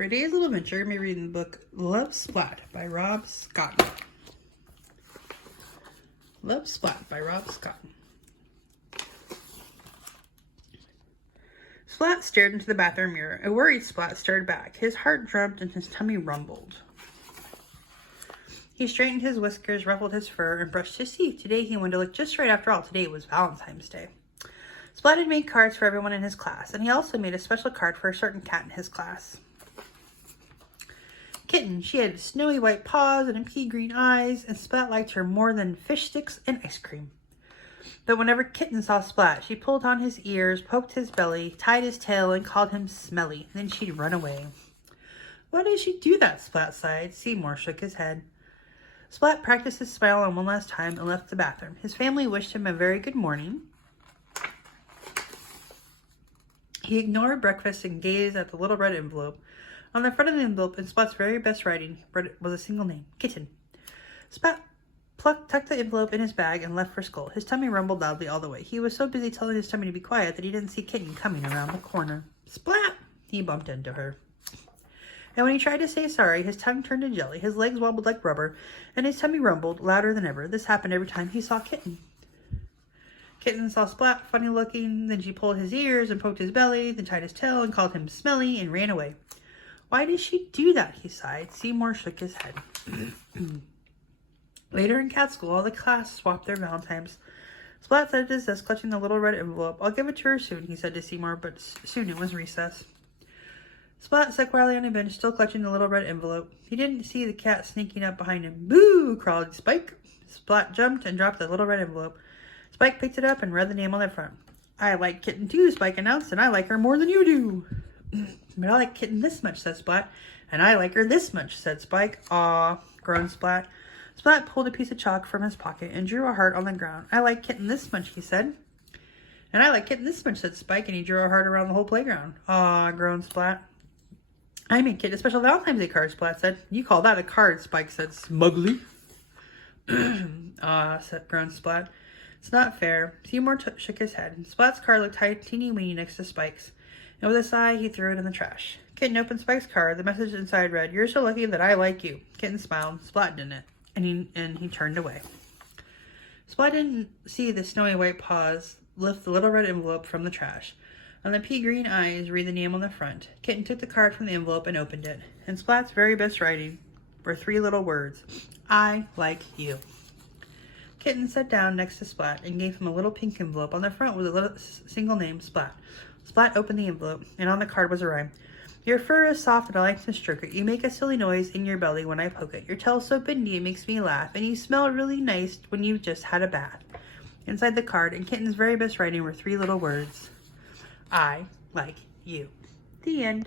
For today's little adventure, we're going to be reading the book Love Splat by Rob Scotton. Love Splat by Rob Scotton. Splat stared into the bathroom mirror. A worried Splat stared back. His heart drummed and his tummy rumbled. He straightened his whiskers, ruffled his fur, and brushed his teeth. Today he wanted to look just right. After all, today was Valentine's Day. Splat had made cards for everyone in his class, and he also made a special card for a certain cat in his class. Kitten, she had snowy white paws and pea green eyes, and Splat liked her more than fish sticks and ice cream. But whenever Kitten saw Splat, she pulled on his ears, poked his belly, tied his tail, and called him Smelly. Then she'd run away. Why did she do that? Splat sighed. Seymour shook his head. Splat practiced his smile on one last time and left the bathroom. His family wished him a very good morning. He ignored breakfast and gazed at the little red envelope. On the front of the envelope, in Splat's very best writing, was a single name, Kitten. Splat tucked the envelope in his bag and left for school. His tummy rumbled loudly all the way. He was so busy telling his tummy to be quiet that he didn't see Kitten coming around the corner. Splat! He bumped into her. And when he tried to say sorry, his tongue turned to jelly, his legs wobbled like rubber, and his tummy rumbled louder than ever. This happened every time he saw Kitten. Kitten saw Splat, funny looking, then she pulled his ears and poked his belly, then tied his tail and called him Smelly and ran away. Why did she do that? He sighed. Seymour shook his head. Later in cat school, all the class swapped their Valentines. Splat sat at his desk, clutching the little red envelope. I'll give it to her soon, he said to Seymour, but soon it was recess. Splat sat quietly on a bench, still clutching the little red envelope. He didn't see the cat sneaking up behind him. Boo! Crawled Spike. Splat jumped and dropped the little red envelope. Spike picked it up and read the name on the front. I like Kitten too, Spike announced, and I like her more than you do. But I like Kitten this much, said Splat. And I like her this much, said Spike. Aw, groaned Splat. Splat pulled a piece of chalk from his pocket and drew a heart on the ground. I like Kitten this much, he said. And I like Kitten this much, said Spike, and he drew a heart around the whole playground. Aw, groaned Splat. I made Kitten a special Valentine's Day card, Splat said. You call that a card, Spike said smugly. Groaned Splat. It's not fair. Seymour shook his head. Splat's card looked teeny-weeny next to Spike's. And with a sigh, he threw it in the trash. Kitten opened Spike's card. The message inside read, You're so lucky that I like you. Kitten smiled. Splat didn't. And he turned away. Splat didn't see the snowy white paws lift the little red envelope from the trash. On the pea green eyes, read the name on the front. Kitten took the card from the envelope and opened it. In Splat's very best writing were 3 little words. I like you. Kitten sat down next to Splat and gave him a little pink envelope. On the front was a little single name, Splat. Splat opened the envelope, and on the card was a rhyme. Your fur is soft and I like to stroke it. You make a silly noise in your belly when I poke it. Your tail's so bendy it makes me laugh, and you smell really nice when you've just had a bath. Inside the card, in Kitten's very best writing, were 3 little words. I like you. The end.